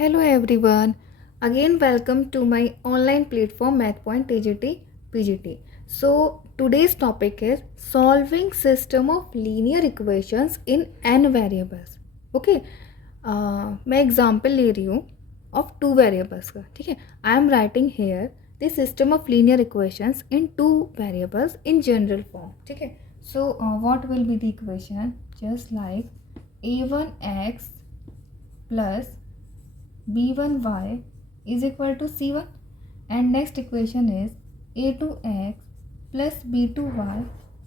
Hello everyone. Again welcome to my online platform MathPoint TGT PGT. So today's topic is solving system of linear equations in n variables. Okay. मैं example ले रही हूँ of two variables का. ठीक है. I am writing here the system of linear equations in two variables in general form. ठीक है. So what will be the equation just like a1x plus b1y is equal to c1, and next equation is a2x plus b2y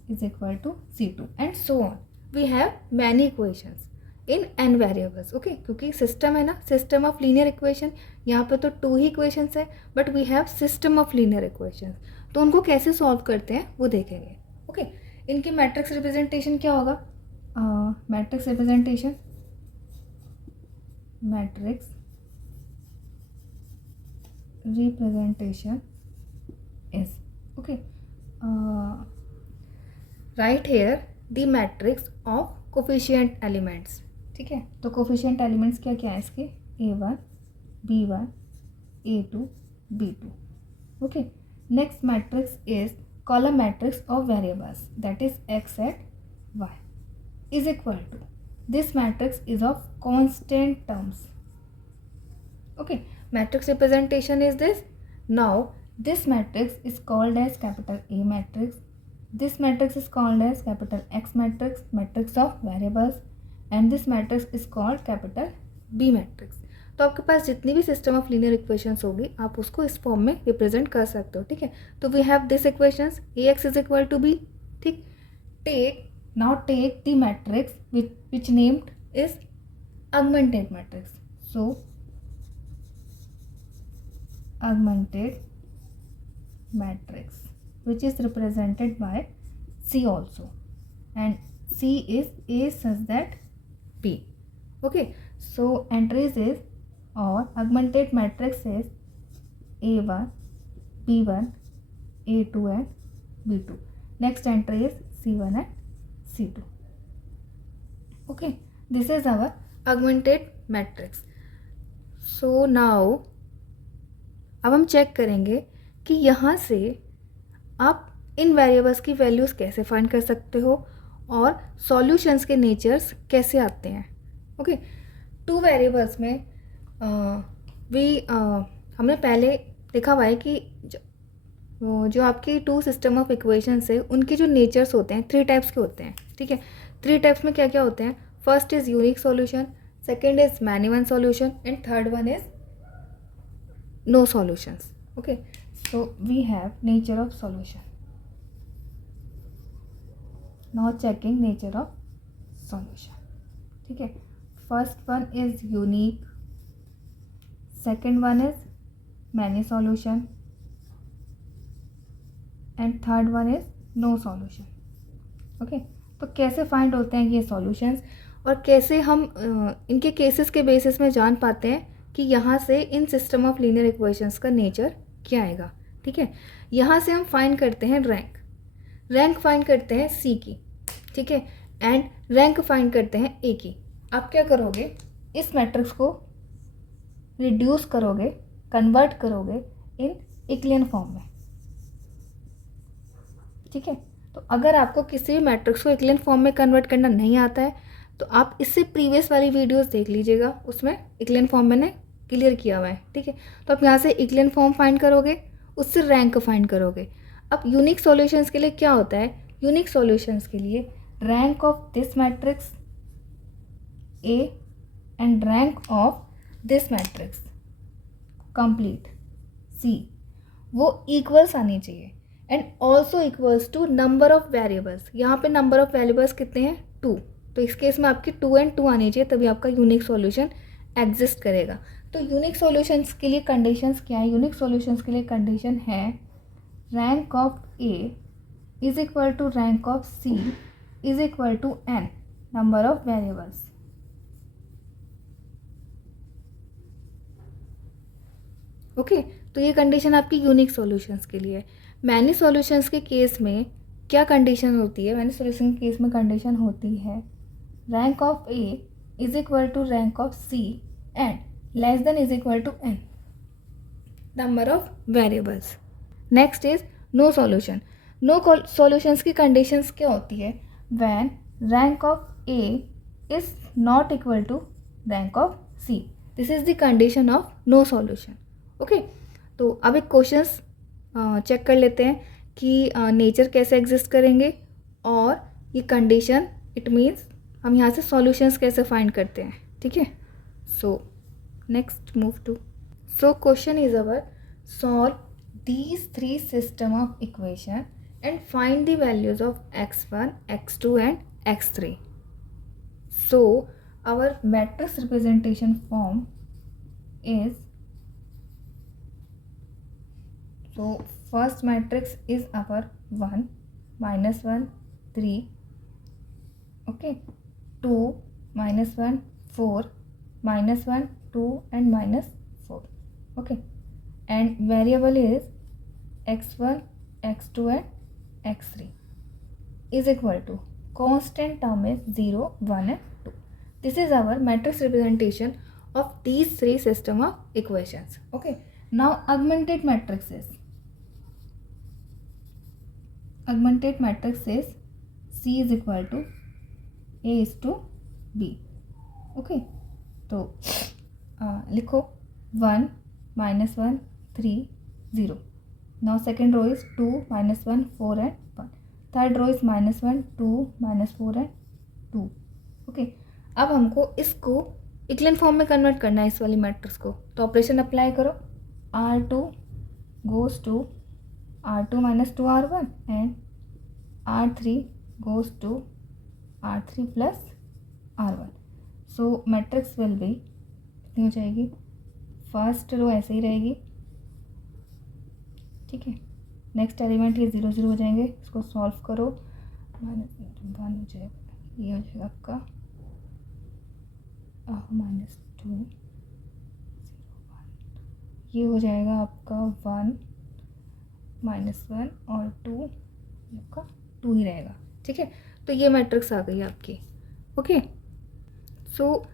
is equal to c2 and so on. We have many equations in n variables. Okay, क्योंकि system है ना, system of linear equation. यहाँ पे तो two ही equations है but we have system of linear equations. तो उनको कैसे सॉल्व करते हैं वो देखेंगे. ओके, इनकी मैट्रिक्स रिप्रेजेंटेशन क्या होगा? Matrix representation, matrix representation is okay. Write here the matrix of coefficient elements. ठीक है. तो coefficient elements क्या क्या है इसके? a1 b1 a2 b2. okay. Next matrix is column matrix of variables, that is x at y is equal to, this matrix is of constant terms. okay. Matrix representation is this. Now this matrix is called as capital A matrix. This matrix is called as capital X matrix, matrix of variables, and this matrix is called capital B matrix. तो आपके पास जितनी भी system of linear equations होगी आप उसको इस form में represent कर सकते हो. ठीक है. तो we have this equations ax is equal to b. ठीक. Take the matrix which named is augmented matrix. So augmented matrix which is represented by C also, and C is A such that B. okay. So entries is, or augmented matrix is A1 B1 A2 and B2. Next entry is C1 and C2. okay. This is our augmented matrix. So now अब हम check करेंगे कि यहाँ से आप इन variables की values कैसे find कर सकते हो और सॉल्यूशंस के नेचर्स कैसे आते हैं. ओके. टू वेरिएबल्स में हमने पहले देखा हुआ है कि जो आपकी टू सिस्टम ऑफ इक्वेशंस है उनके जो नेचर्स होते हैं थ्री टाइप्स के होते हैं. ठीक है. थ्री टाइप्स में क्या क्या होते हैं? First is unique solution, second is many one solution, and third one is no solutions. okay. So we have nature of solution. Now checking nature of solution. ठीक है. First one is unique, second one is many solution, and third one is no solution. okay. तो कैसे find होते हैं ये solutions और कैसे हम इनके केसेस के बेसिस में जान पाते हैं कि यहाँ से इन सिस्टम ऑफ लीनियर इक्वेशंस का नेचर क्या आएगा. ठीक है. यहाँ से हम फाइंड करते हैं रैंक फाइंड करते हैं सी की. ठीक है. एंड रैंक फाइंड करते हैं ए की. आप क्या करोगे? इस मैट्रिक्स को रिड्यूस करोगे, कन्वर्ट करोगे इन इक्लियन फॉर्म में. ठीक है. तो अगर आपको किसी भी मैट्रिक्स को इक्लियन फॉर्म में कन्वर्ट करना नहीं आता है तो आप इससे प्रीवियस वाली वीडियोस देख लीजिएगा, उसमें इक्लियन फॉर्म मैंने क्लियर किया हुआ है. ठीक है. तो आप यहाँ से इक्लियन फॉर्म फाइंड करोगे, उससे रैंक फाइंड करोगे. अब यूनिक सॉल्यूशंस के लिए क्या होता है? यूनिक सॉल्यूशंस के लिए rank of this matrix A and rank of this matrix complete C वो इक्वल्स आनी चाहिए, and also equals to number of variables. यहाँ पे नंबर ऑफ वेरिएबल्स कितने हैं? 2. तो इस केस में आपकी 2 and 2 आनी चाहिए, तभी आपका यूनिक सॉल्यूशन एग्जिस्ट करेगा. तो यूनिक सॉल्यूशंस के लिए कंडीशंस क्या है? यूनिक सॉल्यूशंस के लिए कंडीशन है rank of A is equal to rank of C is equal to N number of variables. Okay. तो ये कंडीशन आपकी यूनिक सॉल्यूशंस के लिए है. मैनी सॉल्यूशंस के केस में क्या कंडीशन होती है? मैनी सॉल्यूशन के केस में कंडीशन होती है rank of A is equal to rank of C and less than is equal to n number of variables. Next is no solution. No solutions की conditions क्या होती है? When rank of A is not equal to rank of C. This is the condition of no solution. Okay, तो अब एक questions check कर लेते हैं कि नेचर कैसे एग्जिस्ट करेंगे और ये कंडीशन इट मीन्स हम यहाँ से सॉल्यूशंस कैसे फाइंड करते हैं. ठीक है, so next move to. So question is our solve these three system of equation and find the values of x1, x2 and x3. So our matrix representation form is, so first matrix is our 1 minus 1 3, okay, 2 minus 1 4 minus 1 2 and minus 4, okay, and variable is x1, x2 and x3 is equal to constant term is 0, 1 and 2. This is our matrix representation of these three system of equations. Okay, now augmented matrix is C is equal to A is to B. Okay, तो लिखो 1 minus 1 3 0. Now second row is 2 minus 1 4 and 1. Third row is minus 1 2 minus 4 and 2. Okay, अब हमको इसको equivalent form में convert करना है इस वाली मैट्रिक्स को. तो ऑपरेशन अप्लाई करो. R2 goes to R2 minus 2 R1 and R3 goes to R3 plus R1. So matrix will be कितनी हो जाएगी? फर्स्ट रो ऐसे ही रहेगी. ठीक है, नेक्स्ट एलिमेंट ये 0 0 हो जाएंगे. इसको सॉल्व करो. -1 हो जाएगा, ये हो जाएगा आपका -2 0 1. ये हो जाएगा आपका 1 -1 और 2, आपका 2 ही रहेगा. ठीक है, तो ये मैट्रिक्स आ गई आपकी. Okay, so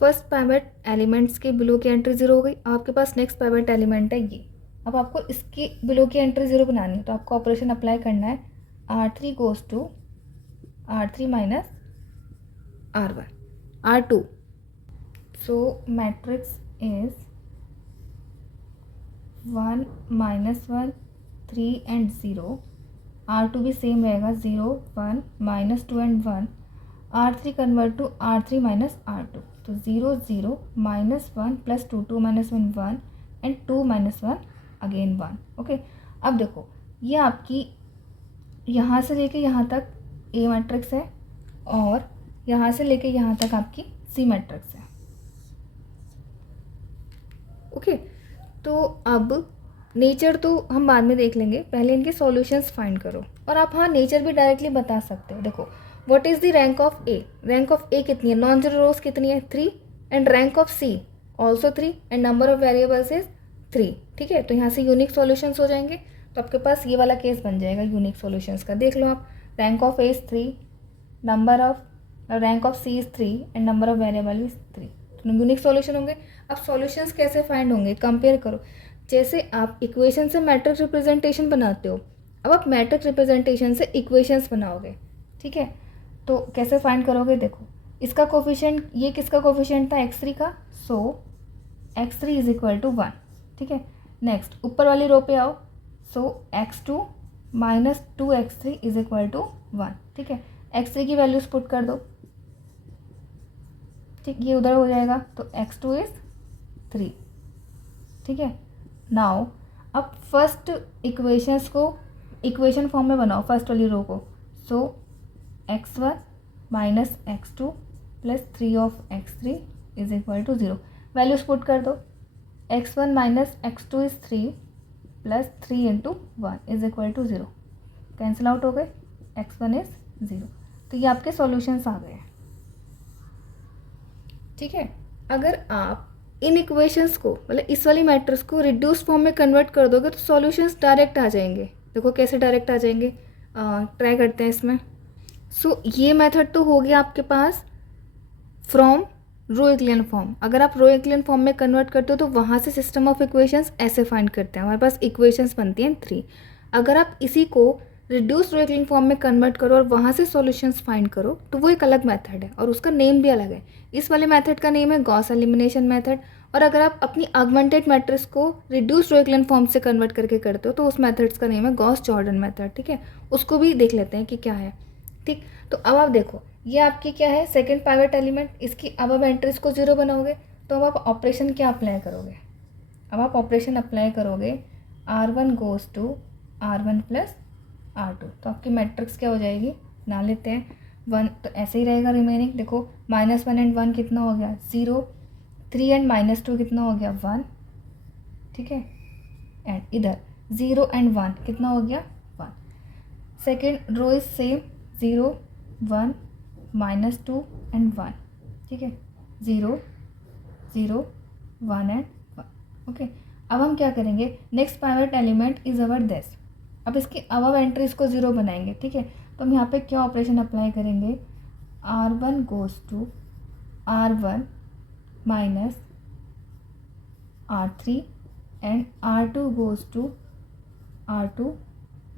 first pivot elements के बिलो की एंट्री 0 हो गई. आपके पास नेक्स्ट पाइवट एलिमेंट है ये. अब आपको इसकी बिलो की एंट्री 0 बनानी है, तो आपको ऑपरेशन अप्लाई करना है. R3 goes to R3 minus R1 R2. So matrix is 1 -1 3 and 0. R2 भी सेम रहेगा 0 1 -2 and 1. R3 convert to R3 minus R2. तो 0 0 -1 प्लस 2 2 -1 1 एंड 2 -1 अगेन 1. ओके, अब देखो ये आपकी यहाँ से लेके यहाँ तक ए मैट्रिक्स है और यहाँ से लेके यहाँ तक आपकी सी मैट्रिक्स है. ओके, तो अब नेचर तो हम बाद में देख लेंगे, पहले इनके सॉल्यूशंस फाइंड करो. और आप हाँ नेचर भी डायरेक्टली बता सकते हो. देखो what is the rank of A. Rank of A कितनी है? नॉन जीरो रोज कितनी है? 3. And rank of C also 3 and number of variables is 3. ठीक है, तो यहाँ से यूनिक सॉल्यूशंस हो जाएंगे. तो आपके पास ये वाला केस बन जाएगा यूनिक सॉल्यूशंस का. देख लो आप, rank of A is 3, number of rank of C is 3 and number of variable is 3. तो यूनिक सॉल्यूशन होंगे. अब सॉल्यूशंस कैसे फाइंड होंगे? कंपेयर करो. जैसे आप इक्वेशन से मैट्रिक्स रिप्रेजेंटेशन बनाते हो, अब आप मैट्रिक्स रिप्रेजेंटेशन से इक्वेशंस बनाओगे. ठीक है, तो कैसे फाइंड करोगे? देखो इसका कोफिशिएंट, ये किसका कोफिशिएंट था? x3 का. So x3 is equal to 1. ठीक है, नेक्स्ट ऊपर वाली रो पे आओ. So x2 minus 2x3 is equal to 1. ठीक है, x3 की वैल्यूज पुट कर दो. ठीक, ये उधर हो जाएगा. तो x2 इज 3. ठीक है, नाउ अब फर्स्ट इक्वेशंस को इक्वेशन फॉर्म में बनाओ, फर्स्ट वाली रो को. So x1 minus x2 plus 3 of x3 is equal to 0. Values put कर दो. x1 minus x2 is 3 plus 3 into 1 is equal to 0. Cancel out हो गए. x1 is 0. तो ये आपके सॉल्यूशंस आ गए. ठीक है, अगर आप इन इक्वेशंस को मतलब इस वाली मैट्रिक्स को रिड्यूस फॉर्म में कन्वर्ट कर दोगे तो सॉल्यूशंस डायरेक्ट आ जाएंगे. देखो कैसे डायरेक्ट आ जाएंगे, ट्राई करते हैं इसमें. सो ये मेथड तो हो गया आपके पास फ्रॉम रो इक्लियन फॉर्म, अगर आप रो इक्लियन फॉर्म में कन्वर्ट करते हो तो वहाँ से सिस्टम ऑफ इक्वेशंस ऐसे फाइंड करते हैं, हमारे पास इक्वेशंस बनती हैं 3। अगर आप इसी को रिड्यूस रो इक्लियन फॉर्म में कन्वर्ट करो और वहाँ से सॉल्यूशंस फाइंड करो तो वो एक अलग मेथड है और उसका नेम भी अलग है। इस वाले मेथड का नेम है गॉस एलिमिनेशन मेथड। और अगर आप अपनी ऑगमेंटेड मैट्रिक्स को रिड्यूस रो इक्लियन फॉर्म से कन्वर्ट करके करते हो तो उस मेथड्स का नेम है गॉस जॉर्डन मेथड। ठीक है, उसको भी देख लेते हैं कि क्या है। ठीक, तो अब आप देखो ये आपकी क्या है, सेकंड पाइवट एलिमेंट, इसकी अब आप एंट्रीज को 0 बनाओगे तो अब आप ऑपरेशन क्या अप्लाई करोगे, अब आप ऑपरेशन अप्लाई करोगे R1 goes to R1 plus R2, तो आपकी मैट्रिक्स क्या हो जाएगी, ना लेते हैं 1 तो ऐसे ही रहेगा रिमेनिंग। देखो -1 एंड 1 कितना हो गया 0, 3 एंड -2 कितना हो गया 1। ठीक है, एंड इधर 0 एंड 1 कितना हो गया 1। Second row is same 0 1 -2 and 1। ठीक है, 0 0 1 एंड 1। ओके, अब हम क्या करेंगे, next pivot element is our this. अब इसकी अब एंट्रीज को 0 बनाएंगे। ठीक है, तो हम यहाँ पे क्या ऑपरेशन अप्लाई करेंगे, R1 goes to R1 minus R3 and R2 goes to R2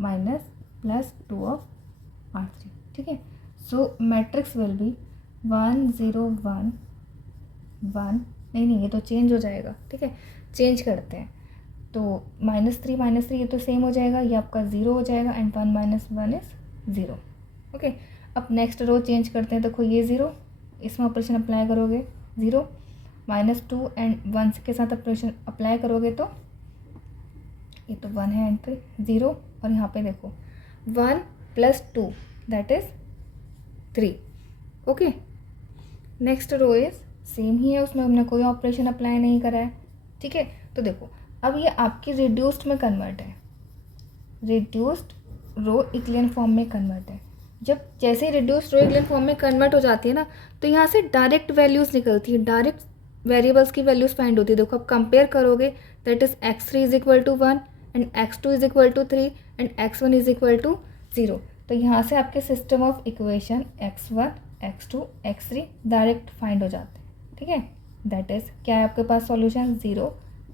minus plus 2 of R3। ठीक है, सो मैट्रिक्स विल बी 1 0 1 1, नहीं ये तो चेंज हो जाएगा। ठीक है, चेंज करते हैं तो -3 ये तो सेम हो जाएगा, ये आपका 0 हो जाएगा एंड 1 - 1 इज़ 0। ओके, अब नेक्स्ट रो चेंज करते हैं, देखो ये 0, इसमें ऑपरेशन अप्लाई करोगे 0 -2 एंड 1 के साथ ऑपरेशन अप्लाई करोगे तो ये तो 1 है एंट्री 0, और यहाँ पे देखो 1 + 2 that is 3। Okay, next row is same ही है, उसमें हमने कोई ऑपरेशन अप्लाई नहीं करा है। ठीक है, तो देखो अब ये आपकी रिड्यूस्ड में कन्वर्ट है, रिड्यूस्ड रो इक्लियन फॉर्म में कन्वर्ट है। जब जैसे ही रिड्यूस्ड रो इक्लियन फॉर्म में कन्वर्ट हो जाती है ना, तो यहाँ से डायरेक्ट वैल्यूज़ निकलती है, डायरेक्ट वेरिएबल्स की वैल्यूज़ फाइंड होती है। देखो अब कंपेयर करोगे that is x3 = 1 and x2 = 3 and x1 = 0। तो यहाँ से आपके system of equation x1 x2 x3 direct find हो जाते हैं। ठीक है, दैट इज़ क्या है आपके पास सॉल्यूशन 0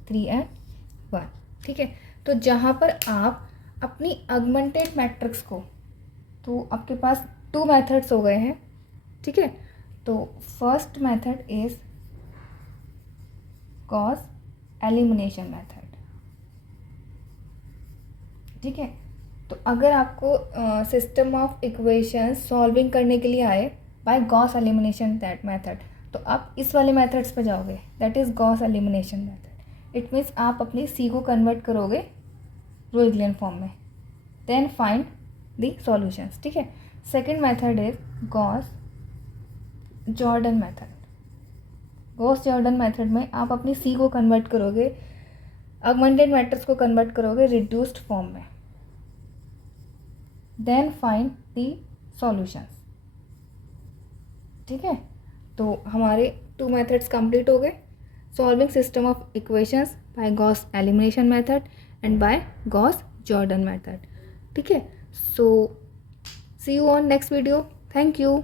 3 एंड 1। ठीक है, तो जहाँ पर आप अपनी ऑगमेंटेड मैट्रिक्स को, तो आपके पास 2 मेथड्स हो गए हैं। ठीक है, तो first method is Gauss elimination method. ठीक है, तो अगर आपको सिस्टम ऑफ इक्वेशन सॉल्विंग करने के लिए आए by Gauss elimination that method, तो आप इस वाले मेथड्स पे जाओगे, that is Gauss elimination method. It means आप अपनी सी को कन्वर्ट करोगे रो इक्लियन फॉर्म में, देन फाइंड द सॉल्यूशंस। ठीक है, second method is Gauss Jordan method. Gauss Jordan method में आप अपनी सी को कन्वर्ट करोगे, ऑगमेंटेड मैट्रिक्स को कन्वर्ट करोगे रिड्यूस्ड फॉर्म में, देन फाइंड द सॉल्यूशंस। ठीक है, तो हमारे 2 मेथड्स कंप्लीट हो गए, solving system of equations by Gauss elimination method and by Gauss Jordan method. ठीक है, so see you on next video, thank you.